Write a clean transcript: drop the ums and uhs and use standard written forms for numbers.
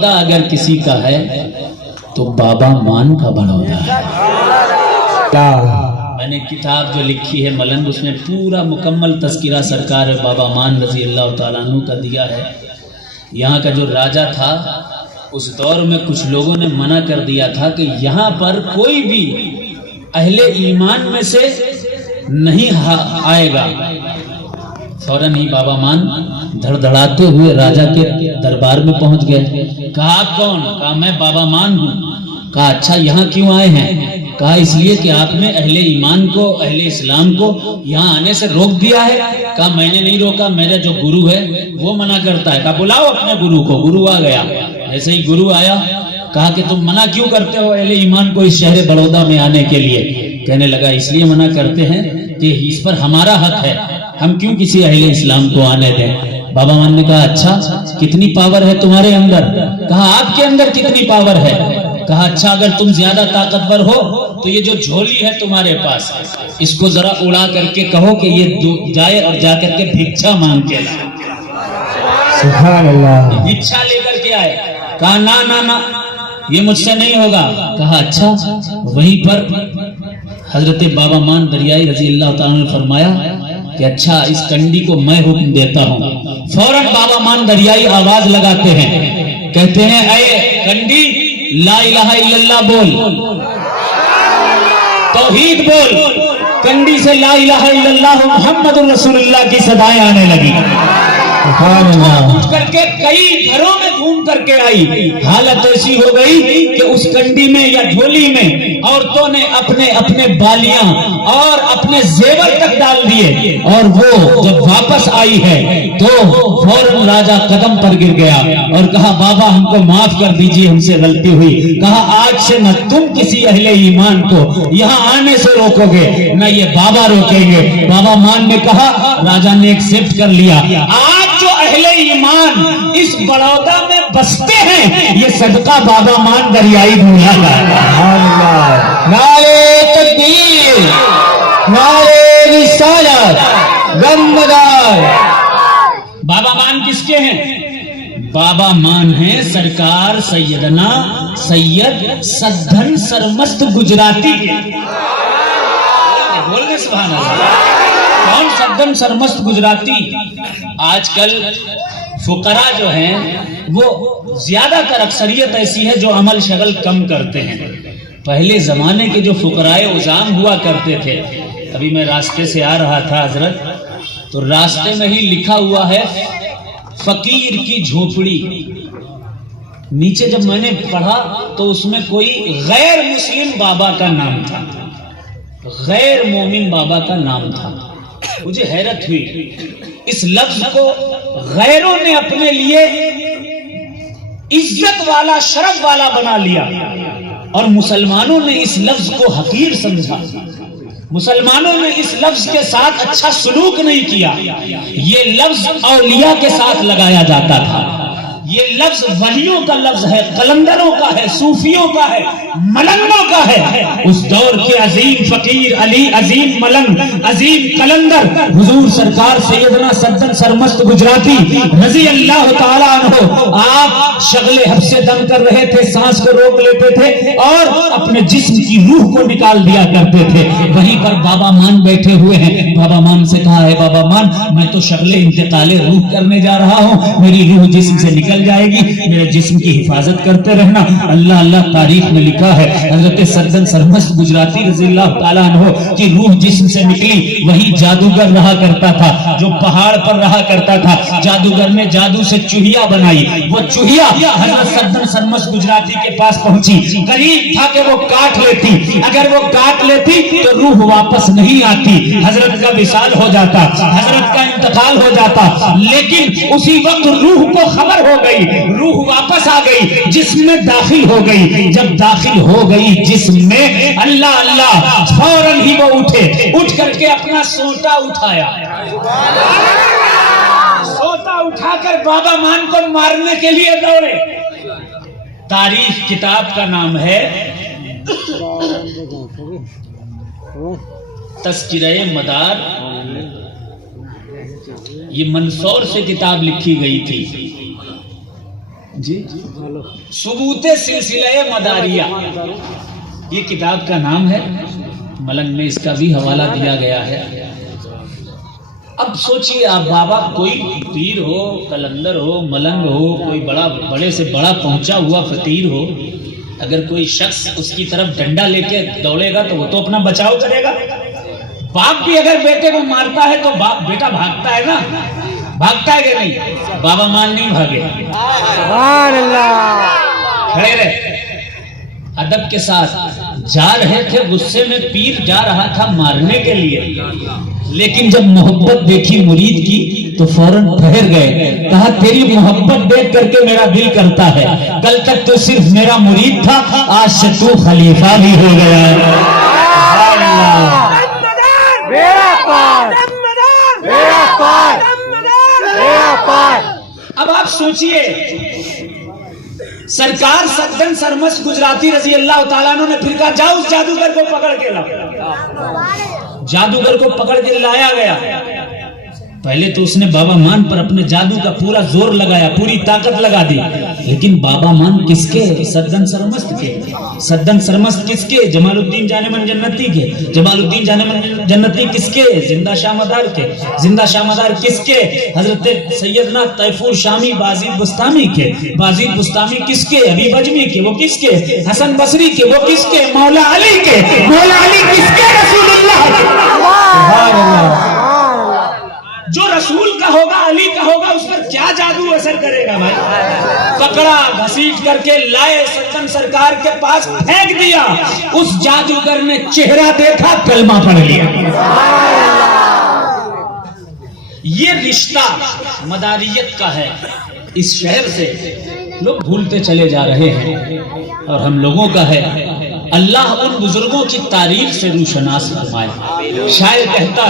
बड़ौदा अगर किसी का है तो बाबा मान का बड़ौदा है। मैंने किताब जो लिखी है मलंग, उसमें पूरा मुकम्मल तस्किरा सरकार बाबा मान रजी अल्लाह ताला अन्हु का दिया है। यहाँ का जो राजा था उस दौर में कुछ लोगों ने मना कर दिया था कि यहाँ पर कोई भी अहले ईमान में से नहीं आएगा। फौरन ही बाबा मान धड़धड़ाते हुए राजा के दरबार में पहुंच गए। कहा कौन? कहा मैं बाबा मान हूँ। कहा अच्छा यहाँ क्यों आए हैं? कहा इसलिए कि आपने अहले ईमान को, अहले इस्लाम को यहाँ आने से रोक दिया है। कहा मैंने नहीं रोका, मेरा जो गुरु है वो मना करता है। कहा बुलाओ अपने गुरु को। गुरु आ गया। ऐसे ही गुरु आया। कहा कि तुम मना क्यों करते हो अहले ईमान को इस शहर बड़ौदा में आने के लिए? कहने लगा इसलिए मना करते हैं कि इस पर हमारा हक है, हम क्यों किसी अहले इस्लाम को आने दें। बाबा मान ने कहा अच्छा कितनी पावर है तुम्हारे अंदर? कहा आपके अंदर कितनी पावर है? कहा अच्छा अगर तुम ज्यादा ताकतवर हो तो ये जो झोली है तुम्हारे पास, इसको जरा उड़ा करके कहो कि ये जाए और जाकर के भिक्षा मांग के लाए। सुभान अल्लाह। भिक्षा लेकर के आए। कहा ना ना ना ये मुझसे नहीं होगा। कहा अच्छा। वहीं पर हजरत बाबा मान दरियाई रजी अल्लाह ताला ने फरमाया कि अच्छा इस कंडी को मैं हुक्म देता हूँ। फौरन बाबा मान दरियाई आवाज लगाते हैं, कहते हैं अये कंडी ला इलाहा इल्लल्लाह बोल, तौहीद बोल। कंडी से ला इलाहा इल्लल्लाह मुहम्मदुर रसूलुल्लाह की सदाएं आने लगी। उठ करके कई घरों में घूम करके आई। हालत ऐसी हो गई कि उस कंडी में या झोली में औरतों ने अपने अपने बालियां और अपने जेवर तक डाल दिए। और वो जब वापस आई है तो फौरन राजा कदम पर गिर गया और कहा बाबा हमको माफ कर दीजिए, हमसे गलती हुई। कहा आज से न तुम किसी अहले ईमान को यहाँ आने से रोकोगे न ये बाबा रोकेंगे। बाबा मान ने कहा, राजा ने एक्सेप्ट कर लिया। आज जो अहले ईमान इस बड़ौदा में बसते हैं ये सदका बाबा मान दरियाई भूला नारे तकबीर, नारे रिसालत, गमदार। बाबा मान किसके हैं? बाबा मान है सरकार सैयदना सैयद सद्धन सरमस्त गुजराती के। बोल दे सुभान अल्लाह। कौन सद्धन सरमस्त गुजराती? आजकल फुकरा जो हैं वो ज्यादातर अक्सरियत ऐसी है जो अमल शगल कम करते हैं। पहले जमाने के जो फुकराए उजाम हुआ करते थे, अभी मैं रास्ते से आ रहा था हजरत, तो रास्ते में ही लिखा हुआ है फकीर की झोपड़ी। नीचे जब मैंने पढ़ा तो उसमें कोई गैर मुस्लिम बाबा का नाम था, गैर मोमिन बाबा का नाम था। मुझे हैरत हुई। इस लफ्ज को गैरों ने अपने लिए इज्जत वाला, शरफ वाला बना लिया और मुसलमानों ने इस लफ्ज को हकीर समझा। मुसलमानों ने इस लफ्ज के साथ अच्छा सलूक नहीं किया। ये लफ्ज औलिया के साथ लगाया जाता था। ये लफ्ज वलियों का लफ्ज है, कलंदरों का है, सूफियों का है, मलंगों का है। उस दौर के अजीम फकीर अली, अजीम मलंग, अजीम कलंदर हुजूर सरकार सैयदना सद्दन सरमस्त गुजराती रजी अल्लाह ताला अन्हु, आप शगले हफ्से दम कर रहे थे, सांस को रोक लेते थे और अपने जिस्म की रूह को निकाल दिया करते थे। वहीं पर बाबा मान बैठे हुए हैं। बाबा मान से कहा है बाबा मान मैं तो शगले इंतकाले रूह करने जा रहा हूँ, मेरी रूह जिस्म से निकल जाएगी, मेरे जिस्म की हिफाजत करते रहना। अल्लाह अल्लाह तारीख में लिखा है हजरत सद्दन सरमस्त गुजराती रज़ी अल्लाह ताला अन्हु की रूह जिस्म से निकली। वही जादूगर रहा करता था जो पहाड़ पर रहा करता था। जादूगर ने जादू से चूहिया बनाई। वो चूहिया हजरत सद्दन सरमस्त गुजराती के पास पहुंची। करीब था कि वो काट लेती, अगर वो काट लेती तो रूह वापस नहीं आती, हजरत का विसाल हो जाता, हजरत का इंतकाल हो जाता। लेकिन उसी वक्त रूह को खबर हो गई, रूह वापस आ गई, जिस्म में दाखिल हो गई। जब दाखिल हो गई जिस्म में, अल्लाह अल्लाह, फौरन ही वो उठे, उठ करके अपना सोटा उठाया। सोटा उठाकर बाबा मान को मारने के लिए दौड़े। तारीख किताब का नाम है तस्किरे मदार। ये मंदसौर से किताब लिखी गई थी। جی ثبوت سلسلہ مداریہ یہ کتاب کا نام ہے، ملنگ میں اس کا بھی حوالہ دیا گیا ہے۔ اب سوچئے آپ، بابا کوئی پیر ہو، کلندر ہو، ملنگ ہو، کوئی بڑے سے بڑا پہنچا ہوا فقیر ہو، اگر کوئی شخص اس کی طرف ڈنڈا لے کے دوڑے گا تو وہ تو اپنا بچاؤ کرے گا۔ باپ بھی اگر بیٹے کو مارتا ہے تو بیٹا بھاگتا ہے نا، بھاگتا ہے کہ نہیں؟ بابا مان نہیں بھاگے، سبحان اللہ، کھڑے رہے ادب کے ساتھ۔ جا رہے تھے غصے میں، پیر جا رہا تھا مارنے کے لیے، لیکن جب محبت دیکھی مرید کی تو فوراً ٹھہر گئے، کہا تیری محبت دیکھ کر کے میرا دل کرتا ہے، کل تک تو صرف میرا مرید تھا، آج سے تو خلیفہ بھی ہو گیا ہے۔ سبحان اللہ۔ میرا پار، میرا پار، میرا پار۔ اب آپ سوچئے، سرکار سدن سرمست گجراتی رضی اللہ تعالیٰ عنہ نے پھر کہا جاؤ اس جادوگر کو پکڑ کے لاؤ۔ جادوگر کو پکڑ کے لایا گیا۔ پہلے تو اس نے بابا مان پر اپنے جادو کا پورا زور لگایا، پوری طاقت لگا دی، لیکن بابا مان کس کے؟ سدن سرمست کے۔ سدن سرمست کس کے؟ جمال الدین جانے من جنتی کے۔ جمال الدین جانے من جنتی کس کے؟ زندہ شاہ مدار کے۔ زندہ شاہ مدار کس کے؟ حضرت سیدنا طیفور شامی بازید بستامی کے۔ بازید بستامی کس کے؟ حبیب اجمی کے۔ وہ کس کے؟ حسن بصری کے۔ وہ کس کے؟ مولا علی کے۔ مولا علی کس کے؟ رسول اللہ کے۔ سبحان اللہ۔ جو رسول کا ہوگا، علی کا ہوگا، اس پر کیا جادو اثر کرے گا بھائی؟ پکڑا، گھسیٹ کر کے لائے، سدن سرکار کے پاس پھینک دیا۔ اس جادوگر نے چہرہ دیکھا، کلمہ پڑھ لیا۔ یہ رشتہ مداریت کا ہے، اس شہر سے لوگ بھولتے چلے جا رہے ہیں، اور ہم لوگوں کا ہے۔ اللہ ان بزرگوں کی تاریخ سے روشناس فرمائے۔ شاعر کہتا ہے